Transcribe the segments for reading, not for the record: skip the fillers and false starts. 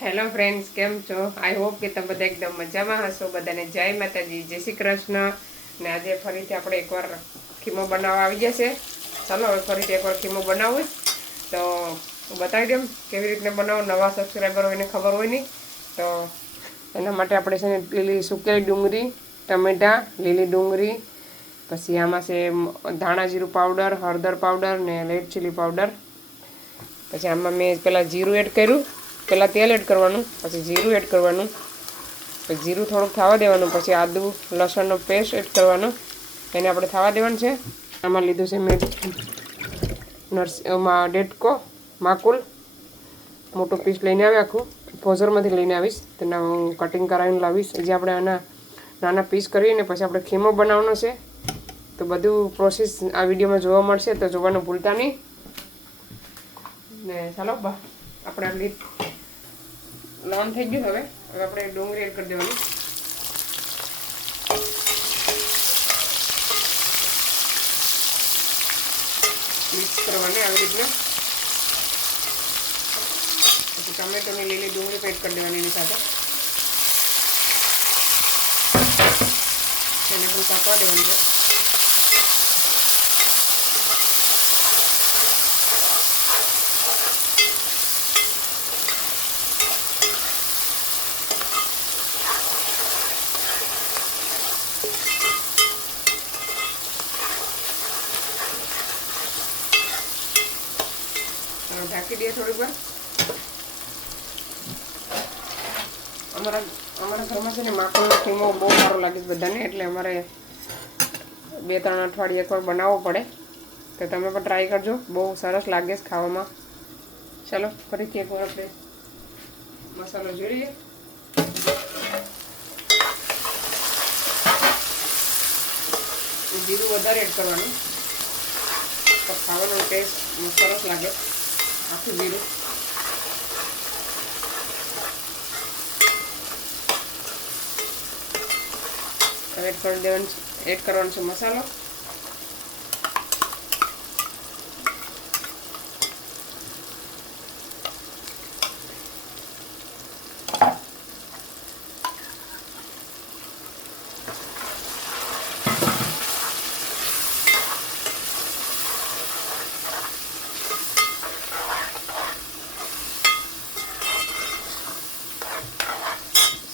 Hello friends, કેમ છો? I hope કે તમે બધા એકદમ મજામાં હશો. બધાને જય માતાજી, જય શ્રી કૃષ્ણ. ને આજે ફરીથી આપણે એકવાર ખીમો બનાવવા આવી જશે. ચાલો હવે ફરીથી એકવાર ખીમો બનાવું તો બતાવી દઉં કેવી રીતને બનાવો. નવા સબસ્ક્રાઈબર હોય ને ખબર હોય નહીં તો એના માટે આપણે છે ને લીલી સુકેલી ડુંગળી, ટમેટાં, લીલી ડુંગળી, પછી આમાં છે ધાણા જીરું પાવડર, હળદર પાવડર ને રેડ ચીલી પાવડર. પછી આમાં મેં પહેલાં જીરું એડ કર્યું, પહેલાં તેલ એડ કરવાનું, પછી જીરું એડ કરવાનું, પછી જીરું થોડુંક થવા દેવાનું, પછી આદુ લસણનો પેસ્ટ એડ કરવાનો, એને આપણે થવા દેવાનું છે. આમાં લીધું છે મેં ડેટકો માકુલ મોટું પીસ લઈને આવ્યા, આખું ફોઝરમાંથી લઈને આવીશ, તેના હું કટિંગ કરાવીને લાવીશ. જે આપણે આના નાના પીસ કરીને પછી આપણે ખીમો બનાવવાનો છે. તો બધું પ્રોસેસ આ વિડીયોમાં જોવા મળશે, તો જોવાનું ભૂલતા નહીં. ને ચાલો આપણે આટલી લોન થઈ ગયું. હવે આપણે ડુંગળી એડ કરી દેવાની, મિક્સ કરવાની આવી રીતના. પછી ટમેટોની લીલી ડુંગળી એડ કરી દેવાની એની સાથે, એને પણ કાપવા દેવાની છે. ઢાંકી દઈએ થોડીક વાર. અમારા ઘરમાં છે ને માખણનો ખીમો બહુ સારો લાગે છે બધાને, એટલે અમારે 2-3 અઠવાડિયે એકવાર બનાવવો પડે. તો તમે પણ ટ્રાય કરજો, બહુ સરસ લાગે છે ખાવામાં. ચાલો ફરીથી એકવાર આપણે મસાલો જોઈ લઈએ. જીરું વધારે એડ કરવાનું, તો ખાવાનો ટેસ્ટ સરસ લાગે. આખું જીરું એડ કરી દેવાનું, એડ કરવાનો છે મસાલો.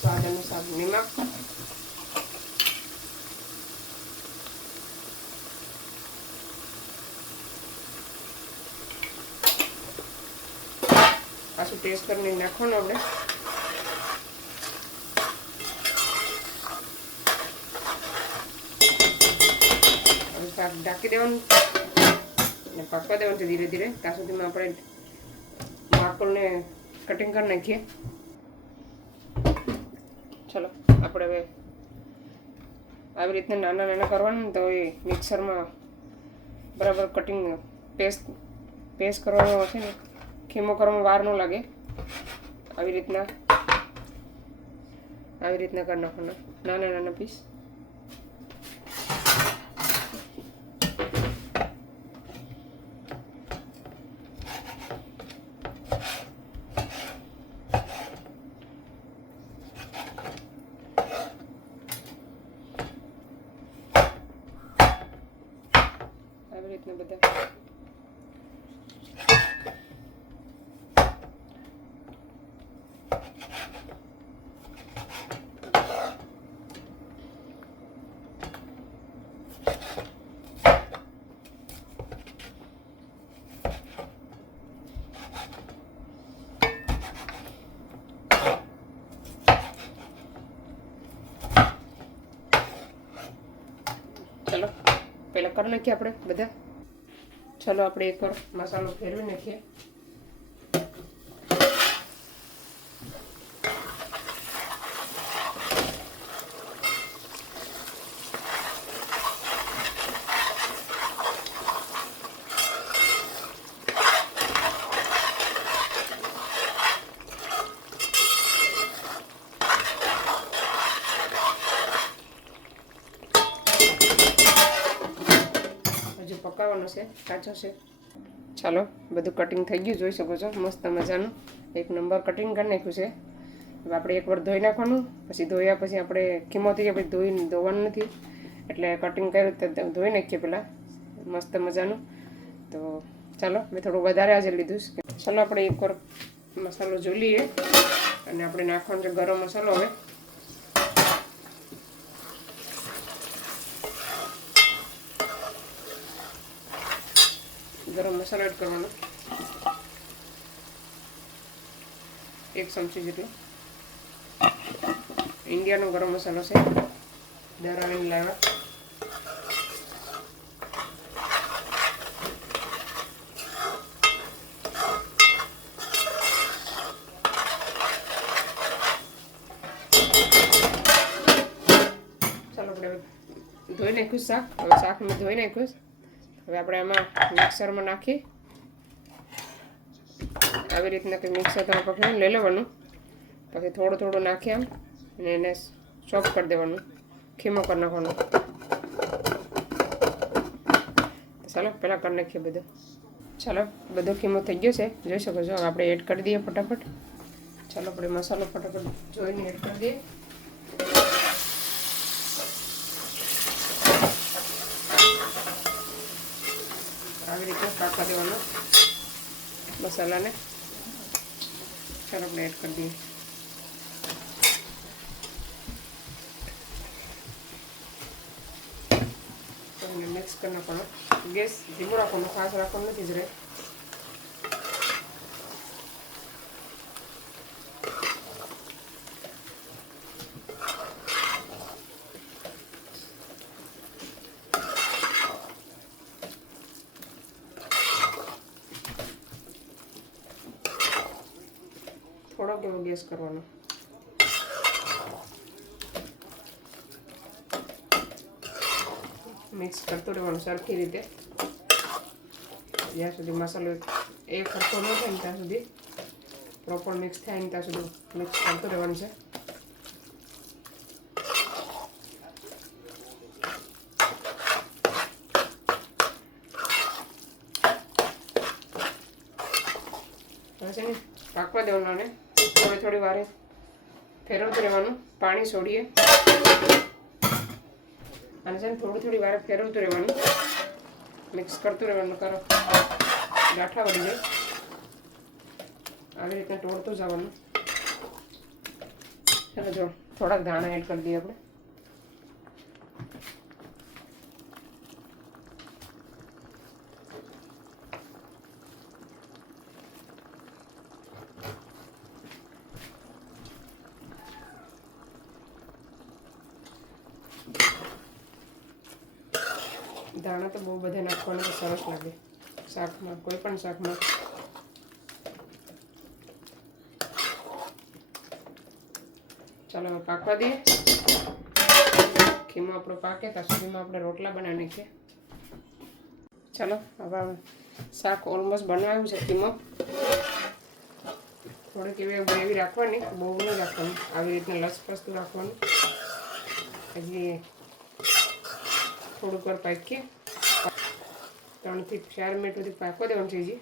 સ્વાદ અનુસાર નિમક, પાછું ટેસ્ટ કરીને નાખવાનું આપણે. ઢાંકી દેવાનું ને પાકવા દેવાનું છે ધીરે ધીરે. ત્યાં સુધીમાં આપણે માકુલને કટિંગ કરી નાખીએ. ચલો આપણે હવે આવી રીતના નાના નાના કરવાનું, તો એ મિક્સરમાં બરાબર કટિંગ પેસ્ટ કરવાનો છે ને. ખીમો કરવામાં વાર ન લાગે. આવી રીતના કરી નાખવાના નાના નાના પીસ. આવી રીતના બધા ચલો પહેલાં કરી નાખીએ આપણે બધા. ચલો આપણે એકવાર મસાલો ફેરવી નાખીએ. પકાવવાનો છે, કાચો છે. ચાલો બધું કટિંગ થઈ ગયું, જોઈ શકો છો મસ્ત મજાનું એક નંબર કટિંગ કરી નાખ્યું છે. હવે આપણે એકવાર ધોઈ નાખવાનું, પછી ધોયા પછી આપણે ખીમો થઈ ગયા પછી ધોવાનું નથી, એટલે કટિંગ કર્યું તો ધોઈ નાખીએ પહેલાં મસ્ત મજાનું. તો ચાલો મેં થોડું વધારે આજે લીધું છે. ચાલો આપણે એકવાર મસાલો જોઈ લઈએ અને આપણે નાખવાનો છે ગરમ મસાલો. હવે ગરમ મસાલો એડ કરવાનો, 1 ચમચી જેટલો. ઇન્ડિયાનો ગરમ મસાલો છે, દરાવીને લાવ્યા. ચાલો આપણે ધોઈ નાખ્યું શાક. હવે શાક મેં ધોઈ નાખ્યું. હવે આપણે આમાં મિક્સરમાં નાખી આવી રીતના કે મિક્સર તમે પકડીને લઈ લેવાનું, પછી થોડું થોડું નાખી આમ અને એને ચોપ કરી દેવાનું, ખીમો કરી નાખવાનો. ચાલો પહેલાં કરી નાખીએ બધું. ચાલો બધો ખીમો થઈ ગયો છે, જોઈ શકો છો. હવે આપણે એડ કરી દઈએ ફટાફટ. ચાલો આપણે મસાલો ફટાફટ જોઈને એડ કરી દઈએ. આવી રીતે પાકવા દેવાનો મસાલાને. ચાલો આપણે એડ કરી દઈએ. અને મિક્સ કરી નાખવાનો. ગેસ ધીમો રાખવાનો, ફાસ્ટ રાખવાનો નથી જરાય. થોડોક એવો ગેસ કરવાનો. મિક્સ કરતું રહેવાનું સરખી રીતે, જ્યાં સુધી મસાલો એક સરખો ન થાય ને ત્યાં સુધી, પ્રોપર મિક્સ થાય ને ત્યાં સુધી મિક્સ કરતું રહેવાનું છે. હવે છે ને પાકવા દેવાનું અને થોડી વારે ફેરવતું રહેવાનું. પાણી છોડીએ અને છે ને થોડી વારે ફેરવતું રહેવાનું, મિક્સ કરતું રહેવાનું. કરો ગાંઠા વળી જાય આવી રીતના તોડતું જવાનું. ચાલો જો થોડાક ધાણા એડ કરી દઈએ આપણે. ધાણા તો બહુ બધા નાખવાના, સરસ લાગે શાકમાં, કોઈ પણ શાકમાં. ચાલો હવે પાકવા દઈએ. ખીમો આપણો પાકે ત્યાં સુધીમાં આપણે રોટલા બનાવી નાખીએ. ચાલો હવે શાક ઓલમોસ્ટ બનાવ્યું છે. ખીમો થોડીક એવી ગ્રેવી રાખવાની, બહુ નહીં રાખવાની, આવી રીતના લસપસતું રાખવાનું. હજી થોડુંક વાર પાકીએ, 3 થી 4 મિનિટ સુધી પાકવા દેવાનું છે. હજી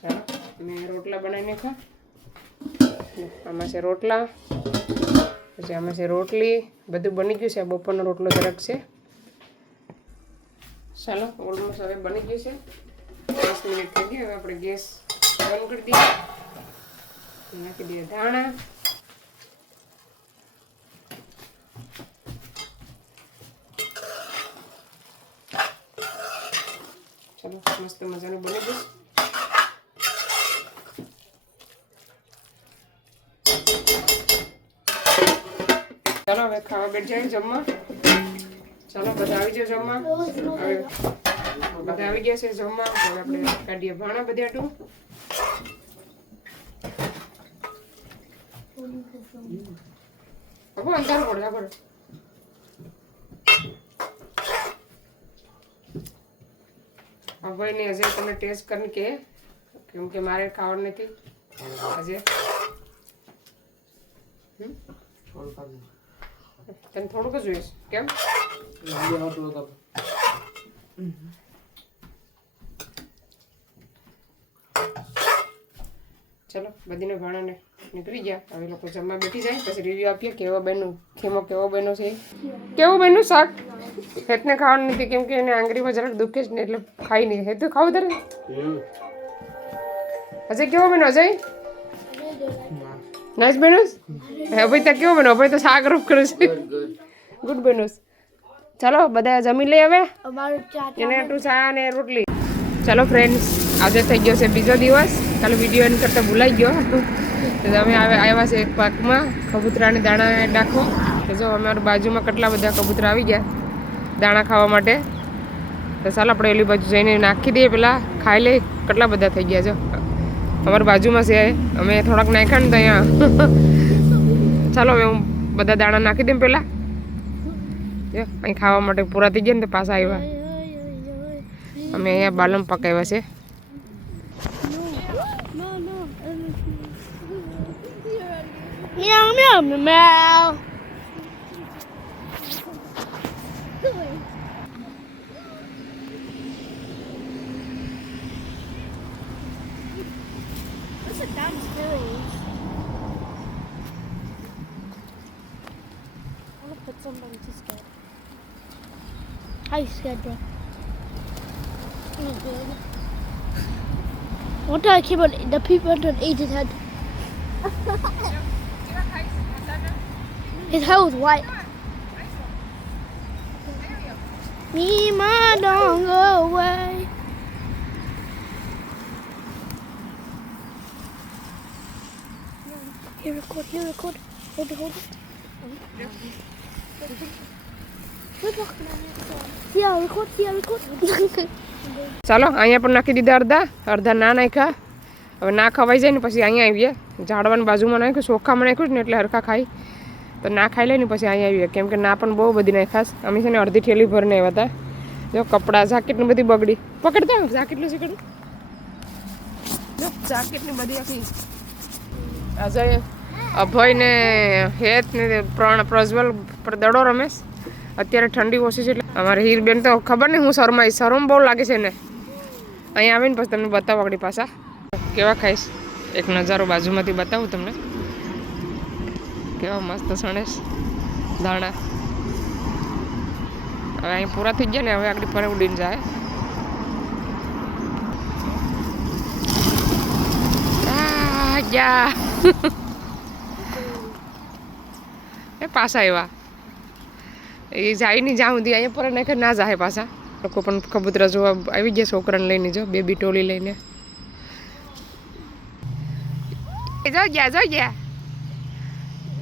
ચાલો મેં રોટલા બનાવી નાખ્યા. આમાં છે રોટલા, પછી આમાં છે રોટલી, બધું બની ગયું છે. આ બપોરનો રોટલો જરાક છે. ચાલો ઓલમોસ્ટ હવે બની ગયું છે. 10 મિનિટ થઈ ગઈ. હવે આપણે ગેસ બંધ કરી દઈએ, નાખી દઈએ ધાણા. ચાલો મસ્ત મજાનું બની ગયું. ચાલો હવે ખાવા બેઠ જાય જમવા. ચાલો બધા આવી જાઓ જમવા. હવે બધા આવી ગયા છે જમવા. હવે આપણે કાઢીએ ભાણા બધાટું. હવે અંધાર પડે પડે. હવે નહીં હજે તમે ટેસ્ટ કરીને કે, કેમ કે મારે ખાવાનું નથી આજે. તને થોડુંક જ જોઈશ. કેમ ચલો બધીને ભાણાને નીકળી ગયા. હવે લોકો જમવા બેઠી જાય પછી રિવ્યુ આપીએ કેવો બન્યું, ખીમો કેવો બન્યો છે, કેવું બન્યું શાક. હેતને ખાવાનું નથી કેમ કે એને આંગળીમાં જરાક દુખે જ ને એટલે ખાઈ નહીં. હેતુ ખાવું તારે? અજય કેવો બન્યો? અજય નાઇસ બન્યો. હે ભાઈ ત્યાં કેવો બન્યો? ભાઈ તો શાક રૂપ કરે છે. ગુડ બન્યો. ચાલો બધા જમી લઈએ હવે. એને આટલું ચા ને રોટલી. ચાલો ફ્રેન્ડ્સ, આજે થઈ ગયો છે બીજો દિવસ. કાલે વિડીયો એન્ડ કરતા ભૂલાઈ ગયો. તો અમે આવ્યા છે એક પાકમાં કબૂતરાને દાણા નાખો. તો જો અમારી બાજુમાં કેટલા બધા કબૂતરા આવી ગયા દાણા ખાવા માટે. તો ચાલો આપણે એલી બાજુ જઈને નાખી દઈએ, પેલા ખાઈ લઈએ. કેટલા બધા થઈ ગયા જો અમારી બાજુમાં છે. અમે થોડાક નાખ્યા ને તો અહીંયા. ચાલો હવે હું બધા દાણા નાખી દઉં પહેલાં. જો અહીં ખાવા માટે પૂરા થઈ ગયા ને તો પાછા આવ્યા. અમે અહીંયા બાલમ પકાવ્યા છે. Meow, meow, meow. What's a dance doing? I want to put somebody to scared. How you scared, bro? I'm good. What do I keep on? The people don't eat his head. His hair was white. Me, ma, don't go away. Here, record, here, record. Hold it, hold it. Yeah, record, yeah, record. ચાલો અહીંયા પણ નાખી દીધા અડધા, અડધા ના નાખ્યા. હવે ના ખવાઈ જાય ને પછી અહીંયા આવીએ. ઝાડવાની બાજુમાં નાખ્યું, ચોખામાં નાખ્યું ને એટલે હરખા ખાઈ. તો ના ખાઈ લે ને પછી અહીંયા આવીએ કેમ કે ના પણ બહુ બધી નાખાશ. અમે છે ને અડધી ઠેલી ભરીને આવ્યા હતા. જો કપડાં જાકેટની બધી બગડી. પકડતા જાકેટનું શીખડું. જો જાકેટની બધી આખી અજય, અભય ને હેત ને પ્રજ્વલ દડો રમેશ. અત્યારે ઠંડી ઓછી છે એટલે અમારે હીરબેન તો ખબર નહીં હું શરમ બહુ લાગે છે ને. અહીંયા આવીને પછી તમને બતાવો આગળ પાછા કેવા ખાઈશ. એક નજારો બાજુમાંથી બતાવું તમને કેવા મસ્ત સણેશ દાણા. હવે અહીં પૂરા થઈ ગયા ને હવે આગળ ફરે ઉડીને જાય. એ પાછા એવા એ જાય નહીં જ્યાં સુધી અહીંયા પર નાખે ના જાય પાછા. લોકો પણ કબૂતરા જોવા આવી ગયા છોકરાને લઈને. જો બેબી ટોલી લઈને જો ગયા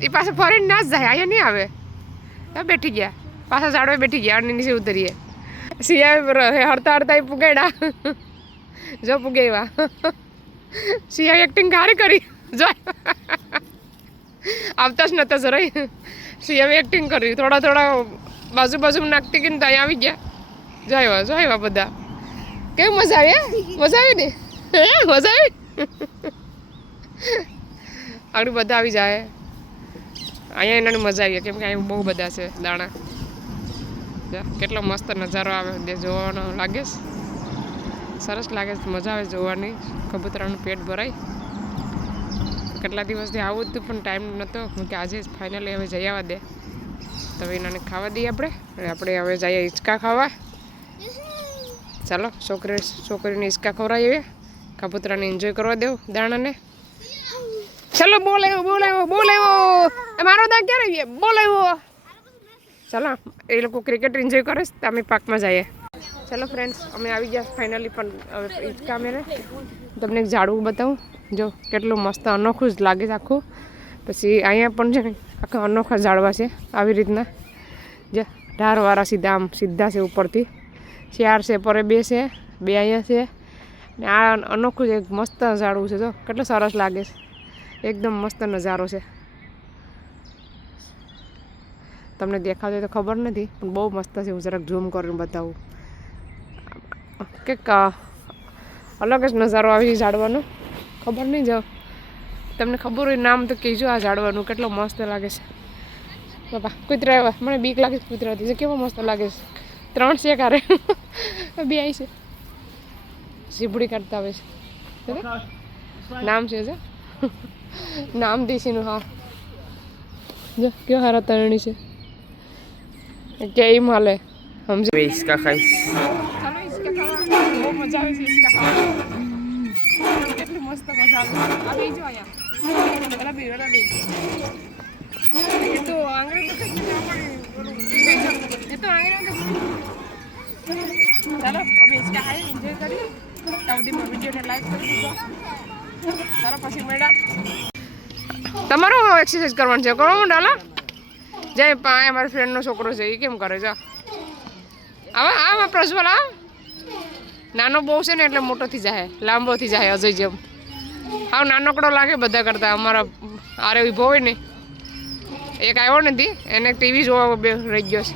એ પાછા ફરીને ના જ જાય. અહીંયા નહીં આવે. બેઠી ગયા પાછા ઝાડવા બેઠી ગયા અને નીચે ઉતરીએ. શિયા હરતા હરતા પુગાડ્યા. જો પુગાવ્યા. શિયા એક્ટિંગ સારી કરી. જો આવતા જ નતા જરાય. શિયાએ એક્ટિંગ કરી. થોડા બાજુમાં નાખતી ગઈ ને તો અહીંયા આવી ગયા. જો આવ્યા બધા. કેવી મજા આવી? મજા આવી ને? મજા આવી? આગળ બધા આવી જાય. અહીંયા એનાની મજા આવી કેમ કે અહીંયા બહુ બધા છે દાણા. કેટલો મસ્ત નજારો આવે જોવાનો લાગે છે. સરસ લાગે છે, મજા આવે જોવાની. કબૂતરાનું પેટ ભરાય. કેટલા દિવસથી આવું હતું પણ ટાઈમ નહોતો કે આજે ફાઇનલી હવે જઈ આવવા દે. તો હવે એનાને ખાવા દઈએ આપણે. અને આપણે હવે જઈએ હિંચકા ખાવા. ચાલો છોકરીને હિંચકા ખવડાવીએ. કબૂતરાને એન્જોય કરવા દેવું દાણાને. ચલો બોલાવ્યો મારો દા ક્યારે આવીએ? બોલાવ્યો. ચાલો એ લોકો ક્રિકેટ એન્જોય કરે છે તો અમે પાર્કમાં જઈએ. ચલો ફ્રેન્ડ્સ અમે આવી ગયા ફાઇનલી. પણ હવે હિંચકા મેરે તમને એક ઝાડવું બતાવું. જો કેટલું મસ્ત અનોખું જ લાગે છે આખું. પછી અહીંયા પણ છે ને આખા અનોખા ઝાડવા છે આવી રીતના. જે ઢારવાળા સીધા છે ઉપરથી. 4 છે પરે 2 છે, 2 અહીંયા છે ને આ અનોખું એક મસ્ત ઝાડવું છે. જો કેટલું સરસ લાગે છે. એકદમ મસ્ત નજારો છે. તમને દેખાતો તો ખબર નથી પણ બહુ મસ્ત છે. હું જરાક ઝૂમ કરીને બતાવું. કંઈક અલગ જ નજારો આવી ઝાડવાનો. ખબર નહીં જાઓ તમને ખબર હોય નામ તો કહેજો આ ઝાડવાનું. કેટલો મસ્ત લાગે છે. બાપા કૂતરા આવ્યા. મને બીક લાગે છે કૂતરાથી. કેવો મસ્ત લાગે છે. 3 છે કારે 2 આવી છે. ઝીબડી કાઢતા આવે છે. નામ છે નામ દેશીનું હા જો કેવો હારા તરણી છે કેમ હાલે સમજ इसका खाइस ચાલો ઈસકા ખાવા બહુ મજા આવે છે ઈસકા ખાવા કેટલી મસ્ત મજા આવે આ બેજો આયા રબી એ તો આંગળી તો એ તો આંગળી ચાલો હવે ઈસકા ખાઈ એન્જોય કરી તાવડીમાં વિડીયોને લાઈક કરી દીધો ચાલો પછી મેળા તમારો એક્સરસાઇઝ કરવાનું છે કરો ડાલા જય પા મારા ફ્રેન્ડનો છોકરો છે એ કેમ કરે છે હવે આ પ્રજ્વલ આ નાનો બહુ છે ને એટલે મોટો થઈ જાય લાંબો થઈ જાય અજય જેમ હાવ નાનકડો લાગે બધા કરતા અમારા આરે ઊભો હોય ને એક આવ્યો નથી એને ટીવી જોવા બે રહી ગયો છે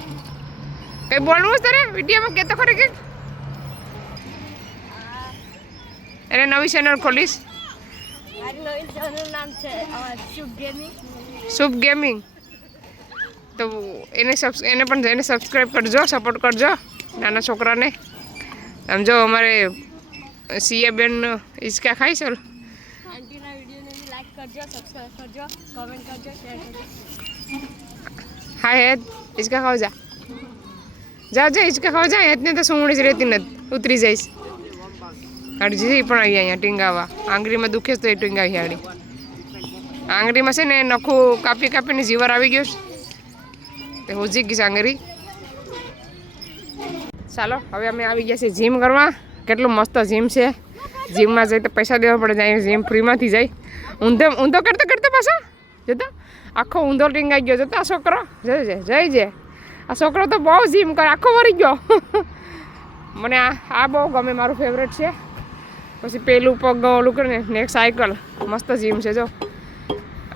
કંઈ બોલવું છે તારે વિડીયોમાં કહેતો ખરી કે એને નવી ચેનલ ખોલીશ મારી નવી ચેનલનું નામ છે શુભ ગેમિંગ. શુભ ગેમિંગ તો એને પણ એને સબસ્ક્રાઈબ કરજો સપોર્ટ કરજો નાના છોકરાને આમ જો અમારે સીએ બેન ઈસકા ખાઈ છે આંટીના વિડીયોને લાઈક કરજો, સબસ્ક્રાઈબ કરજો, કમેન્ટ કરજો, શેર કરજો. હાય હેત ઈસકા ખાવ જા જા ઈસકા ખાવ જા હેતને તો સુંગળી જ રહેતી નથી ઉતરી જઈશ અડજી પણ અહીંયા ટીંગાવા આંગળીમાં દુખે તો એ ટીંગાવી હાડી આંગળીમાં છે ને નખું કાપી કાપીને જીવર આવી ગયો તે હોજી ગઈ આંગળી ચાલો હવે અમે આવી ગયા છીએ જીમ કરવા કેટલું મસ્ત જીમ છે જીમમાં જઈ તો પૈસા દેવા પડે જાય જીમ ફ્રીમાંથી જાય ઊંધો કરતા કરતા પાછો જતો આખો ઊંધો ટીંગાઈ ગયો જતો આ છોકરો જય આ છોકરો તો બહુ જીમ કરે આખો વળી ગયો મને આ બહુ ગમે મારું ફેવરેટ છે પછી પેલું પગ ઓલું કરે ને એક સાયકલ મસ્ત જીમ છે જો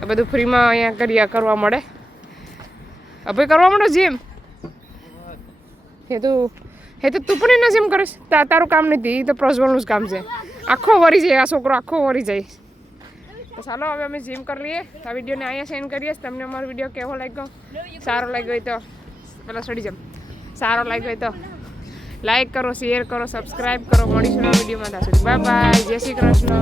આ બધું ફ્રીમાં અહીંયા કરવા મળે હવે કરવા મળે જીમ હે તો તું પણ એના જીમ કરીશ તારું કામ નથી એ તો પ્રજ્વલનું જ કામ છે આખો વળી જાય આ છોકરો આખો વળી જાય તો ચાલો હવે અમે જીમ કરી લઈએ આ વિડીયોને અહીંયા સેન્ડ કરીએ તમને અમારો વિડીયો કેવો લાગ્યો સારો લાગ્યો હોય તો પેલા સડી જામ સારો લાગ્યો હોય તો લાઈક કરો શેર કરો સબસ્ક્રાઈબ કરો મળીશું આ વિડીયોમાં ત્યાં સુધી બાય બાય જય શ્રી કૃષ્ણ.